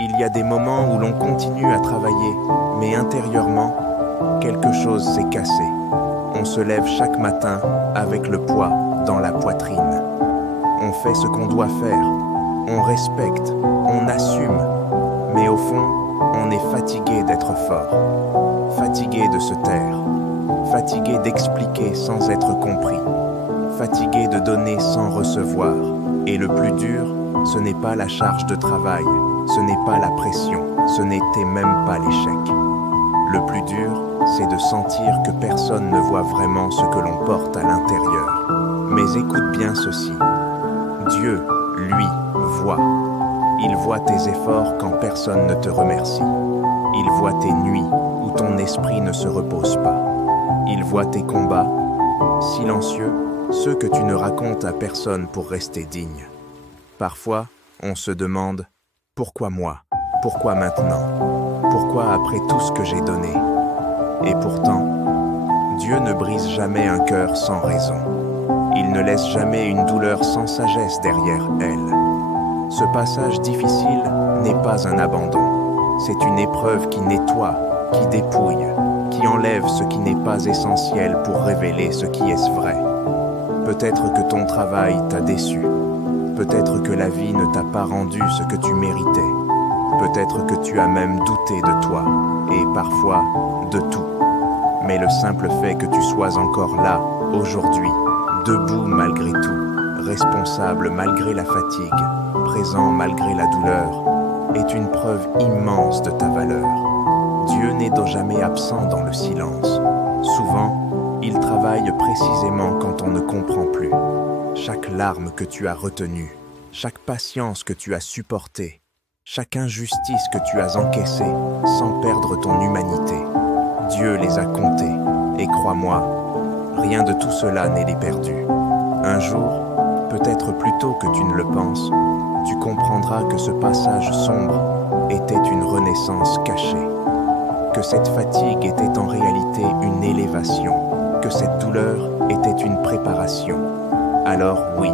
Il y a des moments où l'on continue à travailler, mais intérieurement, quelque chose s'est cassé. On se lève chaque matin avec le poids dans la poitrine. On fait ce qu'on doit faire, on respecte, on assume, mais au fond, on est fatigué d'être fort, fatigué de se taire, fatigué d'expliquer sans être compris, fatigué de donner sans recevoir. Et le plus dur, ce n'est pas la charge de travail, ce n'est pas la pression, ce n'était même pas l'échec. Le plus dur, c'est de sentir que personne ne voit vraiment ce que l'on porte à l'intérieur. Mais écoute bien ceci. Dieu, lui, voit. Il voit tes efforts quand personne ne te remercie. Il voit tes nuits où ton esprit ne se repose pas. Il voit tes combats, silencieux, ceux que tu ne racontes à personne pour rester digne. Parfois, on se demande « Pourquoi moi ? Pourquoi maintenant ? Pourquoi après tout ce que j'ai donné ?» Et pourtant, Dieu ne brise jamais un cœur sans raison. Il ne laisse jamais une douleur sans sagesse derrière elle. Ce passage difficile n'est pas un abandon. C'est une épreuve qui nettoie, qui dépouille, qui enlève ce qui n'est pas essentiel pour révéler ce qui est vrai. Peut-être que ton travail t'a déçu. Peut-être que la vie ne t'a pas rendu ce que tu méritais. Peut-être que tu as même douté de toi, et parfois de tout. Mais le simple fait que tu sois encore là, aujourd'hui, debout malgré tout, responsable malgré la fatigue, présent malgré la douleur, est une preuve immense de ta valeur. Dieu n'est donc jamais absent dans le silence. Souvent, il travaille précisément quand on ne comprend plus. Chaque larme que tu as retenue, chaque patience que tu as supportée, chaque injustice que tu as encaissée sans perdre ton humanité, Dieu les a comptés. Et crois-moi, rien de tout cela n'est perdu. Un jour, peut-être plus tôt que tu ne le penses, tu comprendras que ce passage sombre était une renaissance cachée, que cette fatigue était en réalité une élévation, que cette douleur était une préparation. Alors oui,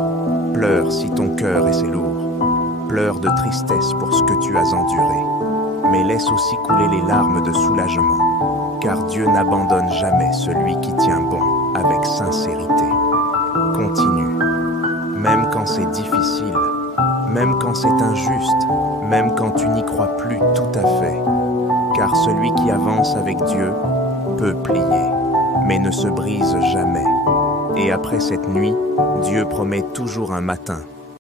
pleure si ton cœur est lourd, pleure de tristesse pour ce que tu as enduré, mais laisse aussi couler les larmes de soulagement, car Dieu n'abandonne jamais celui qui tient bon avec sincérité. Continue, même quand c'est difficile, même quand c'est injuste, même quand tu n'y crois plus tout à fait, car celui qui avance avec Dieu peut plier, mais ne se brise jamais. Et après cette nuit, Dieu promet toujours un matin